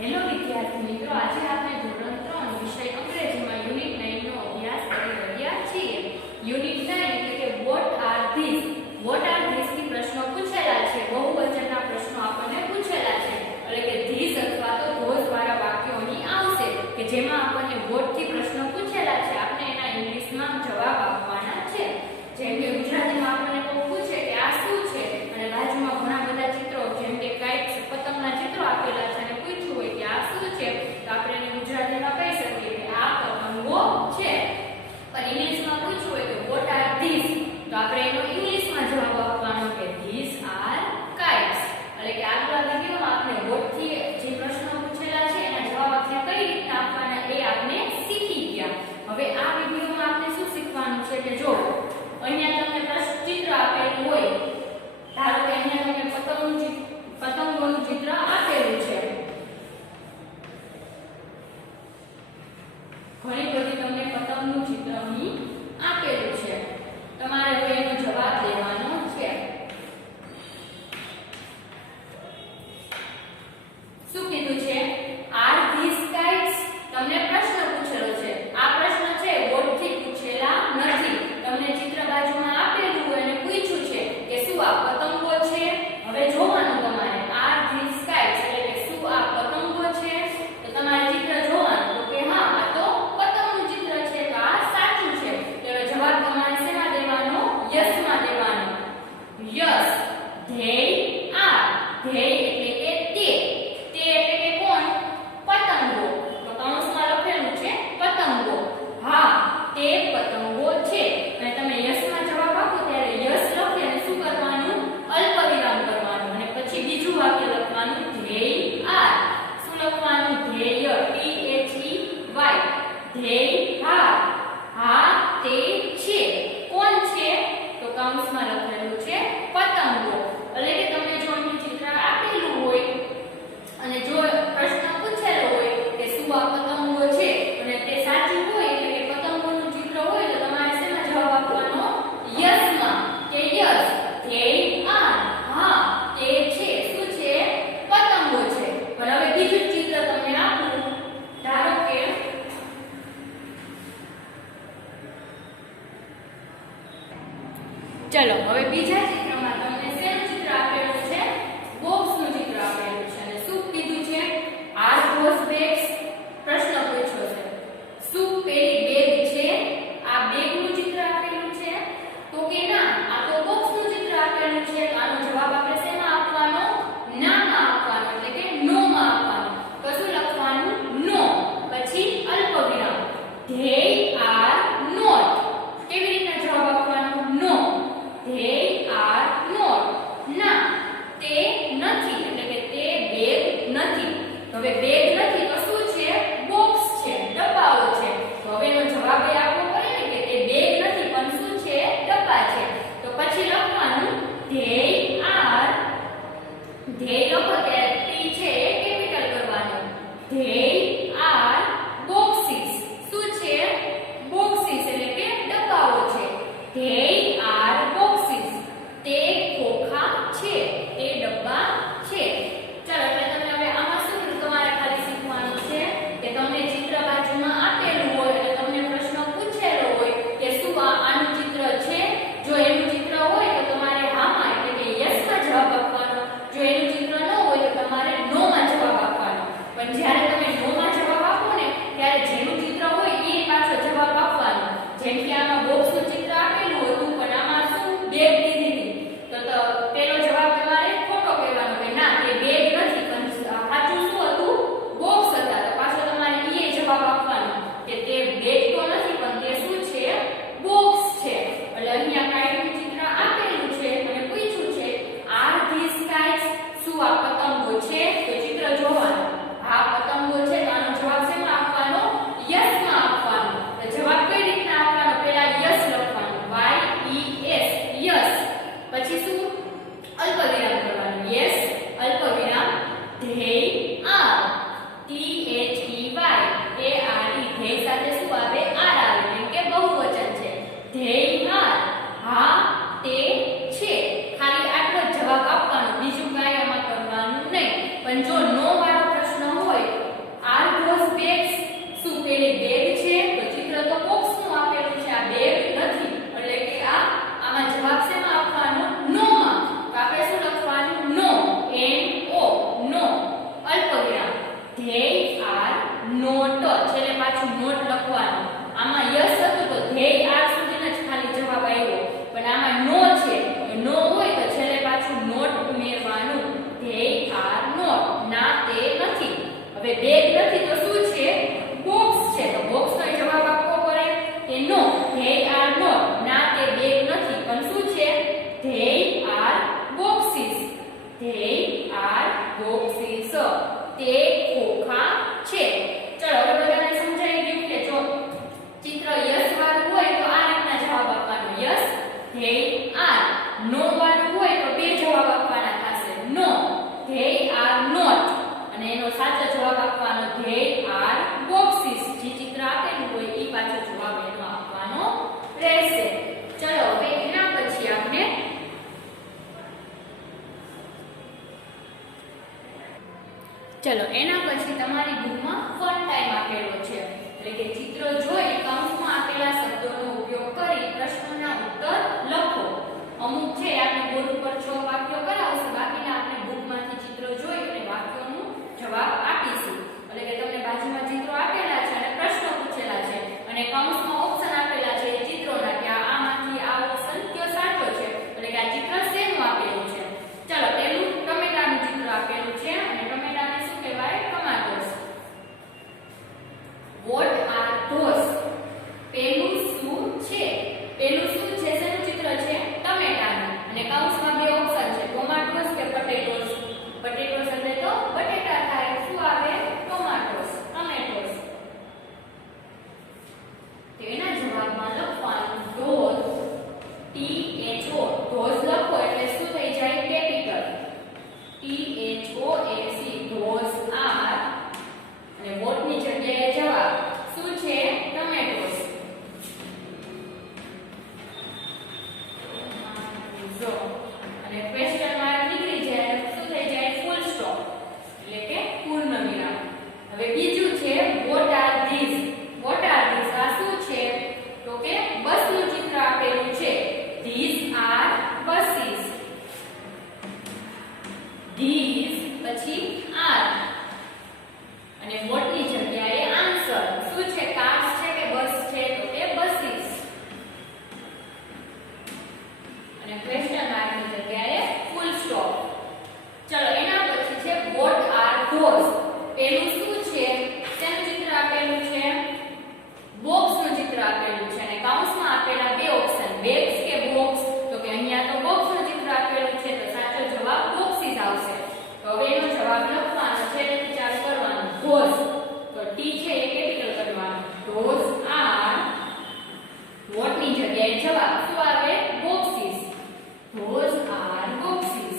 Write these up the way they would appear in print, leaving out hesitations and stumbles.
Hello વિદ્યાર્થી મિત્રો, આજે આપણે ધોરણ 3 વિષય અંગ્રેજીમાં યુનિટ 9 નો અભ્યાસ કરી રહ્યા છીએ. યુનિટ 9 એટલે કે vote are this. Vote are this થી પ્રશ્નો પૂછેલા છે. બહુવચનના પ્રશ્નો આપણને પૂછેલા છે. એટલે કે ધીસ અથવા તો ધોઝ વાળા વાક્યોની આવશે કે જેમાં આપણને વોટ થી પ્રશ્નો પૂછેલા છે. આપણે એના ઇંગ્લિશમાં જવાબ આપવાના છે. જેમ કે ગુજરાતીમાં આપણને કોઈ પૂછે કે આ શું છે અને બાજુમાં ઘણા બધા ચિત્રો જેમ કે કાઈટ પતંગના ચિત્રો આપેલા છે અને પૂછ્યું હોય કે આ શું છે તો આપણે એને ગુજરાતીમાં કહી શકીએ કે આ પતંગો છે. પણ ઇંગ્લિશમાં પૂછ્યું હોય કે વોટ આર ધીસ તો આપણે એનો ઇંગ્લિશમાં જવાબ આપવાનો કે ધીસ આર કાઇટ્સ. એટલે કે આગલા વિડિયોમાં આપણે વોટ થી જે પ્રશ્નો પૂછેલા છે એના જવાબ આપણે કઈ રીતે આપવાના એ આપણે શીખી ગયા. હવે આ વિડિયોમાં આપણે શું શીખવાનું છે કે જો અહીંયા તમને પ્રશ્ન ચિત્ર આપેલું હોય, ધારો કે અહીંયા તમને પતંગોનું ચિત્ર આપેલું છે. ઘણી બધી તમને પતંગનું ચિત્ર અહીં આપેલું છે. તમારે હવે એનો જવાબ દેવાનો છે. શું કીધું છે? Are this kites? તમને પ્રશ્ન પૂછેલો છે. આ પ્રશ્ન છે વોટ થી પૂછેલા નથી. તમને ચિત્ર બાજુમાં આપેલું હોય અને પૂછ્યું છે કે શું આ પતંગો છે. હવે જોવાનું તમારે આર ધીસ કાઇટ્સ એટલે કે શું આ પતંગો છે. તો તમારે ચિત્ર જોવાનું તો કે હા આ તો પતંગનું ચિત્ર છે તો આ સાચું છે. તેનો જવાબ તમારે શેમાં દેવાનો? યસ માં દેવાનો. Yes they R. ધેય એટલે કે તે. તે એટલે કે કોણ? પતંગો. તો કૌંસમાં લખેલું છે પતંગો. હા તે પતંગો છે. અને તમે યસ માં જવાબ આપો ત્યારે યસ લખી અને શું કરવાનું? અલ્પવિરામ કરવાનું અને પછી બીજું વાક્ય લખવાનું ધેય આર. શું લખવાનું? ધ્યેય T H E Y. ધ્યેય હા. હા તે છે. કોણ છે? તો કૌંસમાં લખેલું છે પતંગો. એટલે કે તમે જો અહીં ચિત્ર આપેલું હોય અને જો પ્રશ્ન પૂછેલો હોય કે શું આ પતંગો છે અને તે સાચું હોય એટલે કે પતંગોનું ચિત્ર હોય તો તમારે શેમાં જવાબ આપવાનો? યસ માં. કે યસ ધ્યેય આર. હા તે છે. શું છે? પતંગો છે. પણ હવે બીજું ચિત્ર તમને આપું. ધારો કે ચલો હવે બીજા ચિત્રમાં તમને શેનું ચિત્ર આપેલું છે? બોક્સનું ચિત્ર આપેલું છે. અને શું કીધું છે? R those bags? પ્રશ્ન પૂછ્યો છે. શું પેલી બેગ છે? આ બેગનું ચિત્ર આપેલું છે? તો કે ના આ તો બોક્સનું ચિત્ર આપેલું છે. તો આનો જવાબ આપણે શેમાં આપવાનો? ના માં આપવાનો એટલે કે નો માં આપવાનો. તો શું લખવાનું? નો. પછી અલ્પવિરામ. They are not. કેવી રીતના જવાબ આપવાનો? નો. They are not. ના તે નથી એટલે કે તે બેગ નથી. તો હવે બેગ નથી તો શું છે? બોક્સ છે, ડબ્બાઓ છે. તો હવે એનો જવાબ એ આપવો પડે ને કે તે બેગ નથી પણ શું છે? ડબ્બા છે. તો પછી લખવાનું ધેય આર. ધેય લખો ત્યારે T છે એ કેપિટલ કરવાનું. They are boxes. શું છે? બોક્સીસ એટલે કે ડબ્બાઓ છે. They are boxes. તે ખોખા છે. તે ડબ્બા છે. ચાલો એટલે તમને હવે આમાં શું તમારે ખાલી શીખવાનું છે કે તમને ચિત્ર બાજુમાં આપેલું હોય અને તમને પ્રશ્ન પૂછેલો હોય કે શું આનું ચિત્ર છે. જો એનું ચિત્ર હોય તો તમારે હામાં એટલે કે યસ માં જવાબ આપવાનો. જો એનું ચિત્ર ન હોય તો તમારે નો માં જવાબ આપવાનો. પણ જ્યારે તમે નો માં જવાબ આપો ને ત્યારે જેનું ચિત્ર હોય એ પાછો જવાબ આપવાનો. જેમ કે આમાં બોક્સનું ચિત્ર આપેલું હતું પણ આમાં શું બેગ દીધી હતી તો પેલો જવાબ તમારે ખોટો કહેવાનો કે ના તે બેગ નથી પણ સાચું શું હતું? બોક્સ હતા. તો પાછો તમારે એ જવાબ આપવાનો કે તે બેગ તો નથી પણ તે શું છે? બોક્સ છે. એટલે અહીંયા કાઈટનું ચિત્ર આપેલું છે અને પૂછ્યું છે આર ધીસ કાઇટ્સ? શું આ પતંગો છે? તો ચિત્ર જોવાનું. હા પતંગો છે. તો આનો જવાબ શેમાં આપવાનો? યસ માં આપવાનો. તો જવાબ કઈ રીતના આપવાનો? પહેલા યસ લખવાનું. Y E S yes. પછી શું? અલ્પવિરામ કરવાનું. યસ અલ્પવિરામ they are. T H E Y A R E. They સાથે શું આવે? આર આવે કેમ કે બહુવચન છે. They are. હા તે છે. ખાલી આટલો જ જવાબ આપવાનો. બીજું કાંઈ આમાં કરવાનું નહીં. પણ જો નો વાળો પ્રશ્ન હોય હવે બેગ નથી તો શું છે? બોક્સ છે. તો બોક્સ નો જવાબ આપવો પડે કે નો, they are not. ના, તે બેગ નથી પણ શું છે? they are boxes. they are boxes. તે ખોખા છે. ચલો હવે બધાને સમજાઈ ગયું કે જો ચિત્ર યસ વાળું હોય તો આ રીતના જવાબ આપવાનો, યસ they are. નો વાળું હોય તો બે જવાબ આપવાના થશે, નો they are not. અને એનો સાચો જવાબ આપવાનો they are boxes. જે ચિત્ર આપેલું હોય એ પાછો જવાબ એનો આપવાનો રહેશે. ચલો હવે એના પછી આપણે તમારી બુકમાં ફન ટાઈમ આપેલો છે. એટલે કે ચિત્ર જોઈ કૌંસમાં આપેલા શબ્દોનો ઉપયોગ કરી પ્રશ્નોના ઉત્તર લખો. અમુક છે આપણે બોર્ડ ઉપર 6 વાક્યો કરાવશે, બાકીના આપણે બુકમાંથી ચિત્ર જોઈ અને વાક્યોનો જવાબ આપીશું. એટલે કે તમને બાજુમાં ચિત્રો આપેલા છે અને પ્રશ્નો પૂછેલા છે અને કૌંસમાં ઓપ્શન આપેલા છે એ ચિત્રોના કે આમાંથી આ ઓપ્શન કયો સાચો છે. એટલે કે આ ચિત્ર શેનું આપેલું છે. ચાલો પહેલું ટમેટાનું ચિત્ર આપેલું છે અને ટમેટાને શું કહેવાય? ટમાટોસ. What are those? પેલું શું છે? પેલું શું છે? શેનું ચિત્ર છે? ટમેટાનું. અને કૌંસમાં બે ઓપ્શન છે, ટોમાટોસ કે પોટેટોસ. પોટેટોસ એટલે તો બટેટા થાય, શું આવે? ટોમાટોસ, ટમેટોસ. તેના જવાબમાં લખવાનું those, THO. those લખો એટલે શું થઈ જાય? કેપિટલ. THOAC. those are. અને what ની જગ્યાએ જવાબ શું છે? ટમેટોસ. જો અને ક્વેશ્ચન માર્ક નીકળી જાય શું થઈ જાય? ફૂલ સ્ટોપ એટલે કે પૂર્ણ વિરામ. હવે બીજું છે what are these? what are these? આ શું છે? તો કે બસનું ચિત્ર આપેલું છે. these are buses. these પછી are અને what ની જગ્યાએ આન્સર શું છે? કાર્સ છે કે બસ છે? તો કે બસીસ. અને ક્વેશ્ચન માર્ક ની જગ્યાએ ફૂલ સ્ટોપ. ચલો એના પછી છે what are those? પેલું શું છે? શેનું ચિત્ર આપેલું છે? બોક્સ નું ચિત્ર આપેલું છે અને કૌંસમાં આપેલા બે ઓપ્શન, બેગ્સ કે બોક્સ. તો કે અહીંયા તો બોક્સ નું ચિત્ર આપેલું છે તો સાચો જવાબ બોક્સીસ આવશે. તો હવે એનો જવાબ લખવાનો છે એટલે ચાલુ કરવાનું those. તો ટી છે એ કેપિટલ કરવાનું. those are. what ની જગ્યાએ જવાબ શું આવે? બોક્સીસ. those are boxes.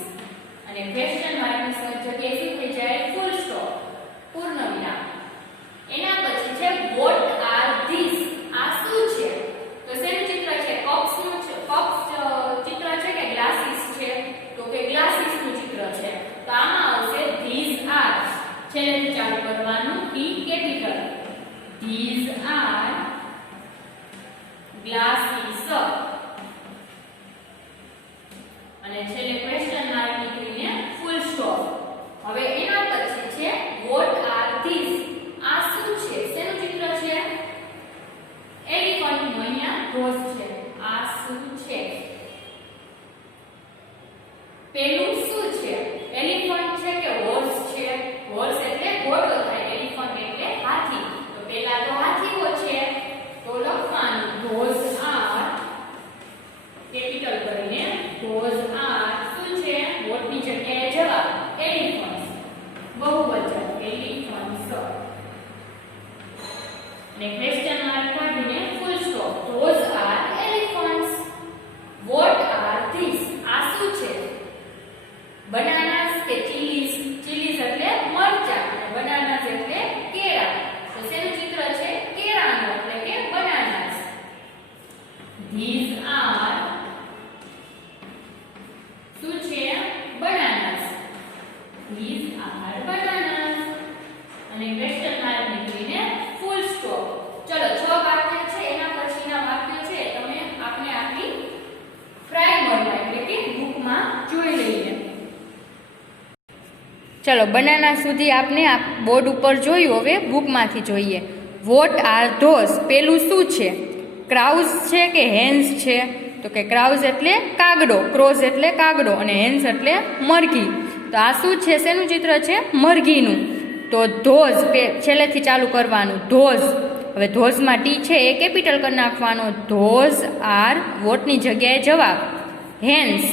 અને ક્વેશ્ચન માર્ક ની જગ્યાએ શું થઈ જાય? ફૂલ સ્ટોપ, પૂર્ણ વિરામ. એના પછી છે what are these? આ શું છે? તો શેનું ચિત્ર છે? કપ્સ નું છે. કપ્સ ચિત્ર છે કે ગ્લાસીસ છે? તો કે ગ્લાસીસ નું ચિત્ર છે. તો આમાં આવશે these are. છેલ્લે ચાલુ કરવાનું T capital. these are glasses. અને છેલ્લે ક્વેશ્ચન માર્ક નીકળીને ફૂલ સ્ટોપ. હવે એના પછી છે what are these? આ શું છે? શેનું ચિત્ર છે? એલિફન્ટ નું અહીંયા ધોસ છે. આ શું છે? પેલું શું છે? એલિફન્ટ છે કે હોર્સ છે? હોર્સ એટલે ઘોડો થાય, એલિફન્ટ એટલે હાથી. તો પેલા તો હાથીઓ છે તો લખવાનું those are કેપિટલ કરીને. those are શું છે? what ની જગ્યાએ જવાબ એલિફન્ટ્સ, બહુવચન એલિફન્ટ્સ. અને ક્વેશ્ચન માર્ક કાઢીને full stop. those are elephants. what are these? આ શું છે? બનાનાસ કે ચીલીઝ? ચીલીઝ એટલે મરચા અને બનાનાસ એટલે કેળા. તો શેનું ચિત્ર છે? કેળાનું એટલે કે બનાનાસ. these are શું છે? બનાનાસ. these are bananas. અને ક્વેશ્ચન માર્ક નીકળીને ફૂલ સ્ટોપ. ચલો 6 વાક્ય છે. એના પછીના વાક્ય છે તમે આપણે આપણી પ્રાઇમરમાં એટલે કે બુકમાં જોઈ લઈએ. ચલો બનાના સુધી આપણે આ બોર્ડ ઉપર જોયું, હવે બુકમાંથી જોઈએ. what are those? પેલું શું છે? ક્રાઉઝ છે કે હેન્સ છે? તો કે ક્રાઉઝ એટલે કાગડો, ક્રોઝ એટલે કાગડો અને હેન્સ એટલે મરઘી. તો આ શું છે? શેનું ચિત્ર છે? મરઘીનું. તો ધોઝ છેલ્લેથી ચાલુ કરવાનું, ધોઝ. હવે ધોઝમાં ટી છે એ કેપિટલ કરી નાખવાનો. ધોઝ આર વોટની જગ્યાએ જવાબ હેન્સ,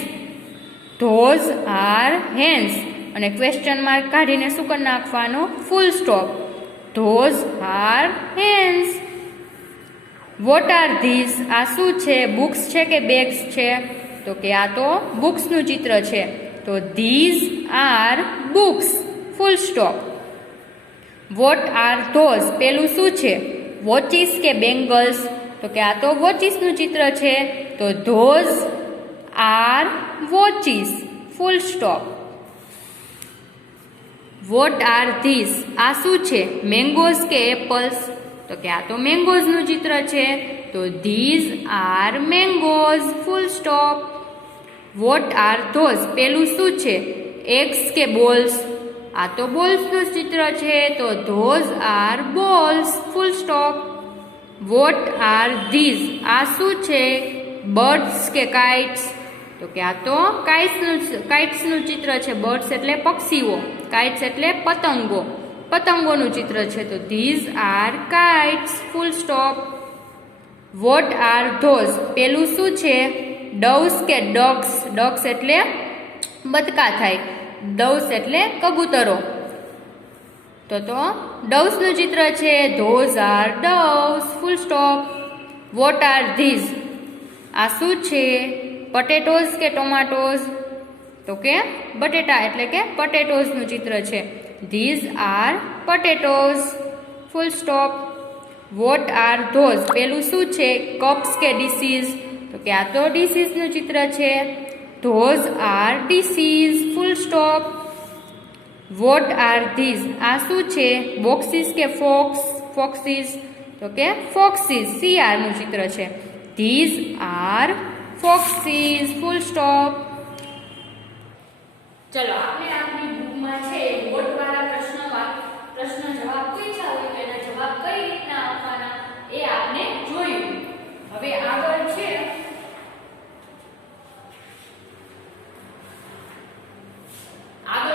ધોઝ આર હેન્સ. અને ક્વેશ્ચન માર્ક કાઢીને શું કરી નાખવાનો? Full stop. Those are hens. What are these? આ શું છે? બુક્સ છે કે બેગ્સ છે? તો કે આ તો બુક્સનું ચિત્ર છે. તો these are books, full stop. What are those? પેલું શું છે? વોચિસ કે બેંગલ્સ? તો કે આ તો વોચિસનું ચિત્ર છે. તો those are watches, full stop. What are these? આ શું છે? મેંગોઝ કે એપલ્સ? તો કે આ તો મેંગોઝનું ચિત્ર છે. તો these are mangoes, full stop. What are those? પેલું શું છે? એગ્સ કે બોલ્સ? આ તો બોલ્સનું ચિત્ર છે. તો those are balls, full stop. What are these? આ શું છે? બર્ડ્સ કે કાઇટ્સ? તો કે આ તો કાઇટ્સનું ચિત્ર છે. બર્ડ્સ એટલે પક્ષીઓ, કાઇટ્સ એટલે પતંગો, પતંગોનું ચિત્ર છે. તો these are kites, full stop. What are those? પેલું શું છે? ડવ્સ કે ડક્સ? ડક્સ એટલે બતકા થાય, ડવ્સ એટલે કબૂતરો. તો ડવ્સનું ચિત્ર છે. Those are doves, full stop. What are these? આ શું છે? પટેટોઝ કે ટોમાટોઝ? તો કે બટેટા એટલે કે પટેટોઝનું ચિત્ર છે. These are potatoes, full stop. What are those? પેલું શું છે? કપ્સ કે ડીસીઝ? તો કે આ તો ડીસીઝનું ચિત્ર છે. Those are daisies, full stop. What are these? આ શું છે? બોક્સીસ કે ફોક્સીસ? તો કે ફોક્સીસ, સીઆરનું ચિત્ર છે. These R ફોક્સીસ, full stop. ચલો આપણે આપણી બુકમાં છે વોટ વાળા પ્રશ્ન જવાબ પૂછ્યા હોય તો એના જવાબ કઈ રીતના આપવાના એ આપણે જોયું. હવે આગળ છે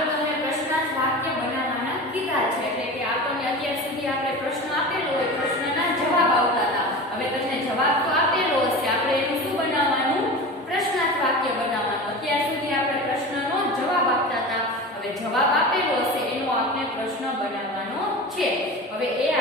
તમને પ્રશ્નાર્થ વાક્ય બનાવવાના કીધા છે. એટલે કે આપણને અત્યાર સુધી આપણે પ્રશ્ન આપેલો હોય, પ્રશ્નના જવાબ આવતા હતા. હવે તમને જવાબ તો આપેલો હશે, આપણે એનું શું બનાવવાનું? પ્રશ્નાર્થ વાક્ય બનાવવાનું. અત્યાર સુધી આપણે પ્રશ્નનો જવાબ આપતા હતા, હવે જવાબ આપેલો હશે એનો આપણે પ્રશ્ન બનાવવાનો છે. હવે એ